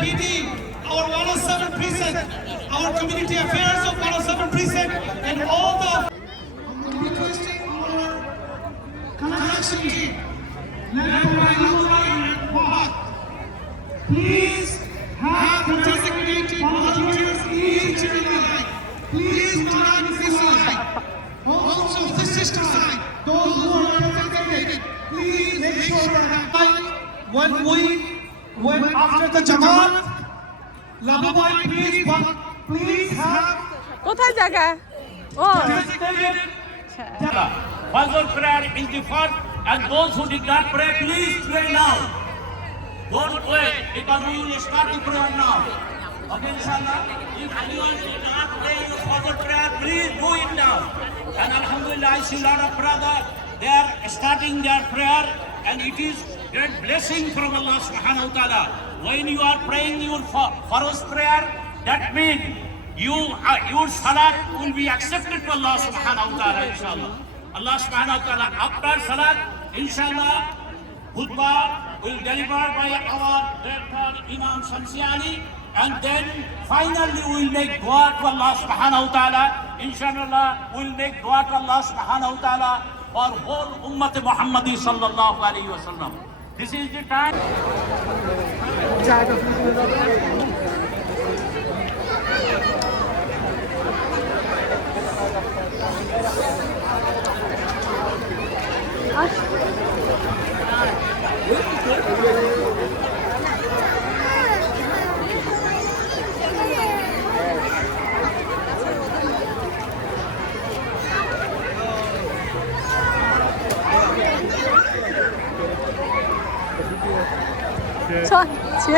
PD, our 107 precinct, our community affairs of 107 precinct, and all the requesting our collection team, led by Alumni and Park. Please have the designated volunteers each in the line. Please not this line. Also this side. Those who are designated, please make sure that when after the Jamaat, Lababai, please have কোথায় জায়গা ও designated. Fajr prayer is the first, and those who did not pray, please pray now. Don't wait, because we will start the prayer now. Okay, inshallah. If anyone did not pray the Fajr prayer, please do it now. And alhamdulillah, I see a lot of brothers, they are starting their prayer, and it is great blessing from Allah subhanahu wa ta'ala. When you are praying your Farz prayer, that means your salat will be accepted to Allah subhanahu wa ta'ala, inshallah. Allah subhanahu wa ta'ala, after salat, inshallah, khutbah will delivered by our director Imam Shamsiani, and then finally we will make dua to Allah subhanahu wa ta'ala. Inshallah, we will make dua to Allah subhanahu wa ta'ala for whole Ummah Muhammadi sallallahu alayhi wa sallam. This is the time. 전 지혜